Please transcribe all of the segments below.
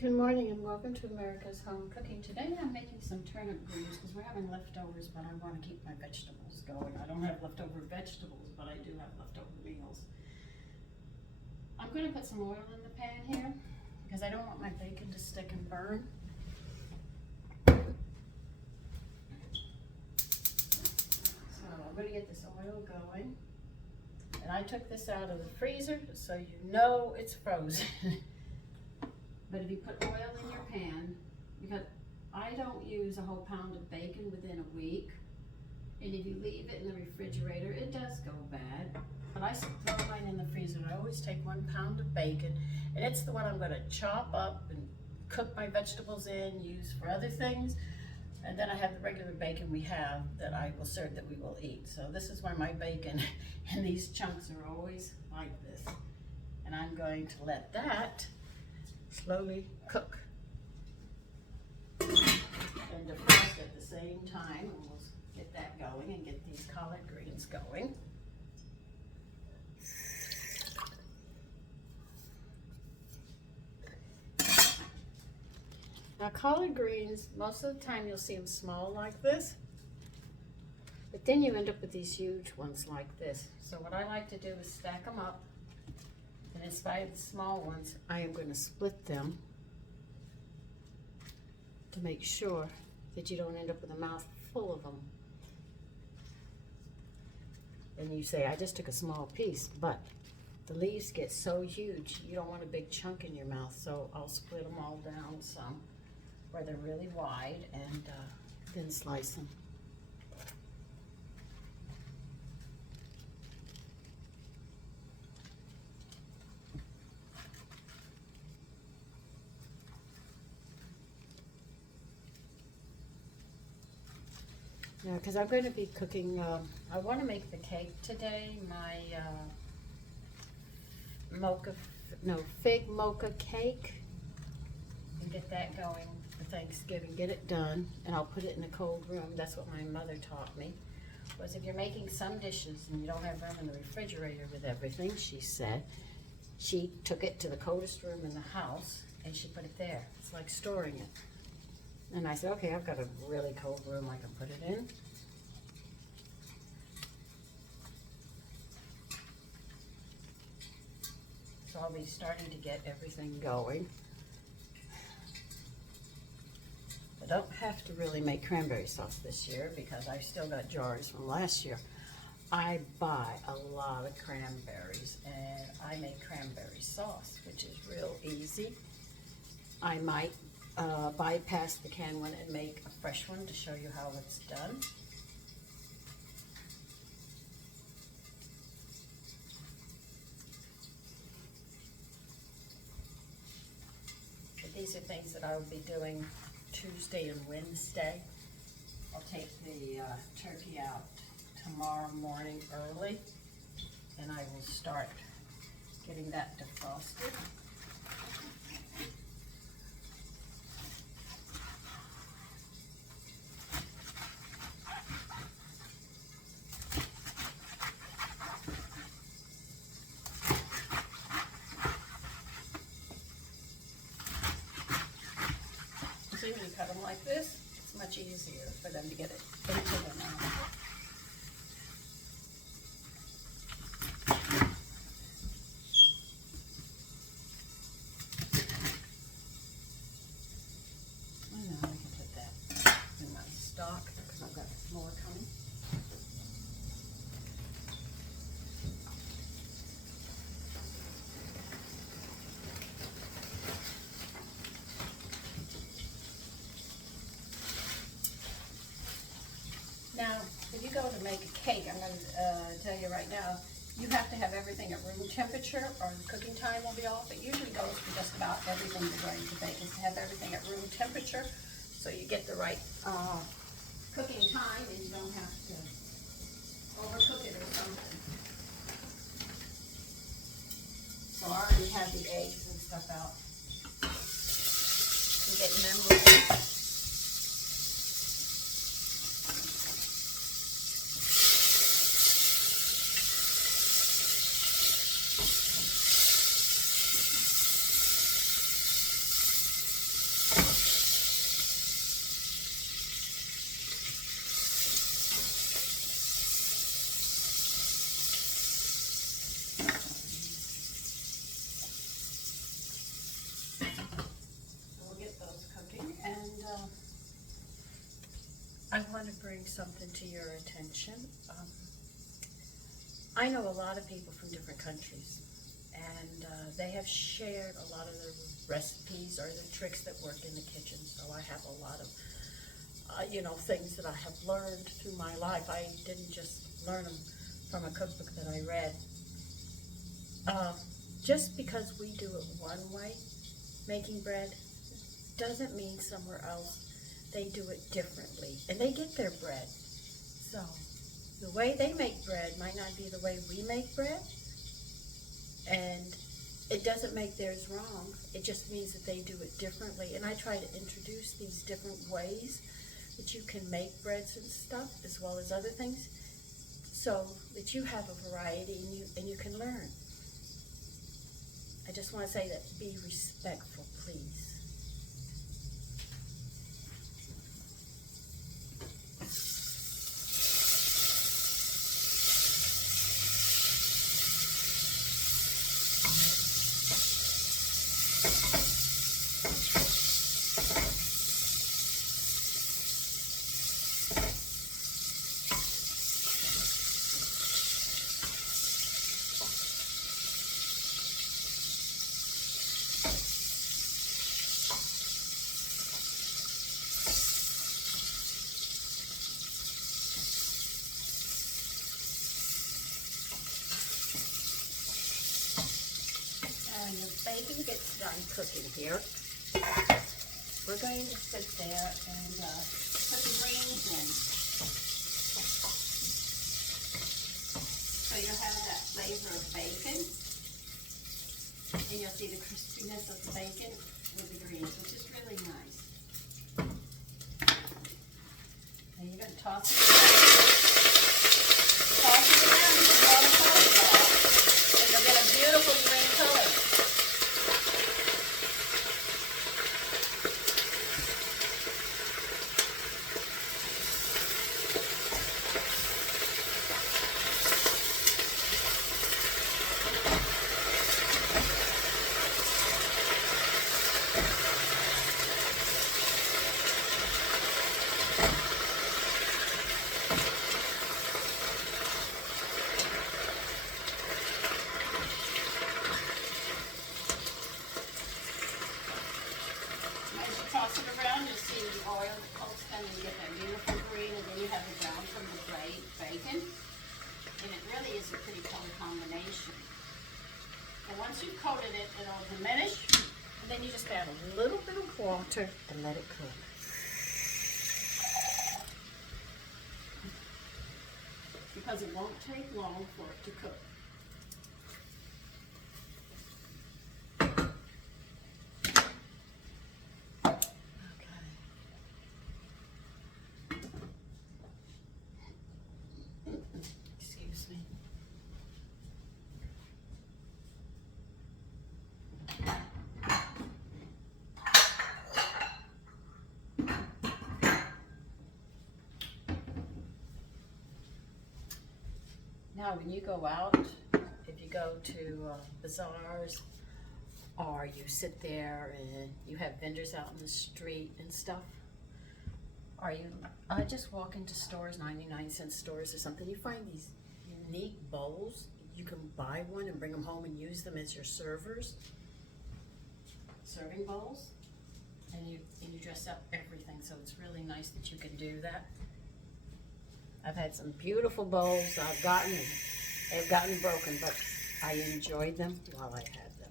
Good morning and welcome to America's Home Cooking. Today I'm making some turnip greens because we're having leftovers, but I want to keep my vegetables going. I don't have leftover vegetables, but I do have leftover meals. I'm going to put some oil in the pan here because I don't want my bacon to stick and burn. So I'm going to get this oil going. And I took this out of the freezer so you know it's frozen. But if you put oil in your pan, because I don't use a whole pound of bacon within a week, and if you leave it in the refrigerator, it does go bad. But I throw mine in the freezer, and I always take 1 pound of bacon, and it's the one I'm going to chop up and cook my vegetables in, use for other things. And then I have the regular bacon we have that I will serve that we will eat. So this is why my bacon and these chunks are always like this. And I'm going to let that slowly cook and defrost at the same time, and we'll get that going and get these collard greens going. Now collard greens, most of the time you'll see them small like this, but then you end up with these huge ones like this. So what I like to do is stack them up. And in spite of the small ones, I am going to split them to make sure that you don't end up with a mouth full of them. And you say, I just took a small piece, but the leaves get so huge, you don't want a big chunk in your mouth. So I'll split them all down some where they're really wide and then slice them. Yeah, because I'm going to be cooking, I want to make the cake today, my fig mocha cake, and get that going for Thanksgiving, get it done, and I'll put it in a cold room. That's what my mother taught me, was if you're making some dishes and you don't have room in the refrigerator with everything, she said, she took it to the coldest room in the house and she put it there. It's like storing it. And I said, okay, I've got a really cold room I can put it in. So I'll be starting to get everything going. I don't have to really make cranberry sauce this year because I've still got jars from last year. I buy a lot of cranberries and I make cranberry sauce, which is real easy. I might bypass the canned one and make a fresh one to show you how it's done. But these are things that I will be doing Tuesday and Wednesday. I'll take the turkey out tomorrow morning early, and I will start getting that defrosted. See, when you cut them like this, it's much easier for them to get it into the mouth. And now I can put that in my stock because I've got more coming. Now, if you go to make a cake, I'm going to tell you right now, you have to have everything at room temperature or the cooking time will be off. It usually goes for just about everything you're going to bake, is to have everything at room temperature so you get the right cooking time and you don't have to overcook it or something. So I already have the eggs and stuff out. You get members. I want to bring something to your attention. I know a lot of people from different countries, and they have shared a lot of their recipes or the tricks that work in the kitchen. So I have a lot of, things that I have learned through my life. I didn't just learn them from a cookbook that I read. Just because we do it one way, making bread, doesn't mean somewhere else they do it differently, and they get their bread. So the way they make bread might not be the way we make bread, and it doesn't make theirs wrong. It just means that they do it differently. And I try to introduce these different ways that you can make breads and stuff, as well as other things, so that you have a variety and you can learn. I just want to say that be respectful, please. When your bacon gets done cooking here, we're going to sit there and put the greens in. So you'll have that flavor of bacon, and you'll see the crispiness of the bacon with the greens, which is really nice. And you're going to toss it around. Toss it around to the water color, and you'll get a beautiful green color. Toss it around, you'll see the oil coats them and you get that beautiful green, and then you have the brown from the bacon. And it really is a pretty color combination. And once you've coated it, it'll diminish, and then you just add a little bit of water and let it cook. Because it won't take long for it to cook. Now, when you go out, if you go to bazaars, or you sit there and you have vendors out in the street and stuff, or you just walk into stores, 99-cent stores or something, you find these unique bowls. You can buy one and bring them home and use them as your serving bowls, and you dress up everything, so it's really nice that you can do that. I've had some beautiful bowls I've gotten, and they've gotten broken, but I enjoyed them while I had them.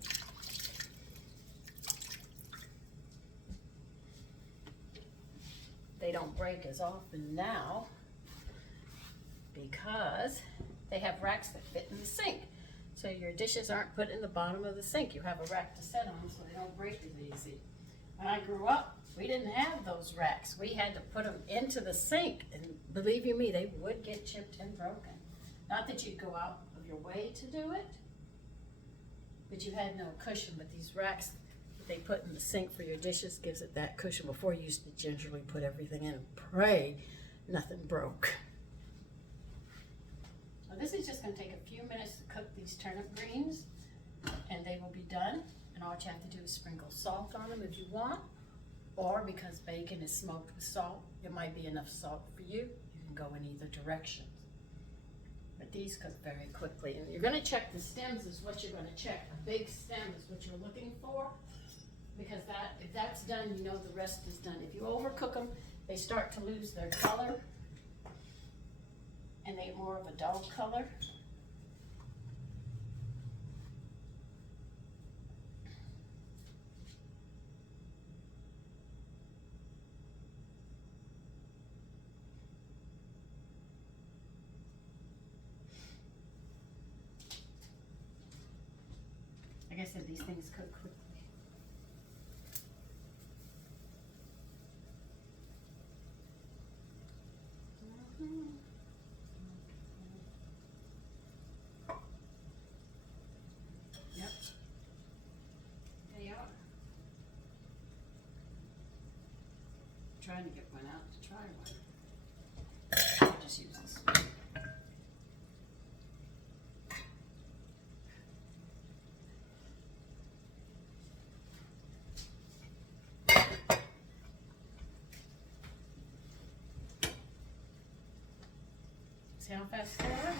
They don't break as often now because they have racks that fit in the sink. So your dishes aren't put in the bottom of the sink. You have a rack to set on so they don't break as easy. When I grew up, we didn't have those racks. We had to put them into the sink, and believe you me, they would get chipped and broken. Not that you'd go out of your way to do it, but you had no cushion. But these racks that they put in the sink for your dishes gives it that cushion. Before, you used to gingerly put everything in and pray nothing broke. Now, this is just going to take a few minutes to cook these turnip greens, and they will be done. And all you have to do is sprinkle salt on them if you want, Or because bacon is smoked with salt, it might be enough salt for you. You can go in either direction. But these cook very quickly. And you're gonna check the stems is what you're gonna check. A big stem is what you're looking for. Because if that's done, you know the rest is done. If you overcook them, they start to lose their color. And they get more of a dull color. Like I said, these things cook quickly. Yep. There you are. Trying to get one out to try one. I'll just use this. See how fast they are?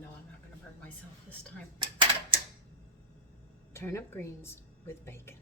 No, I'm not going to burn myself this time. Turnip greens with bacon.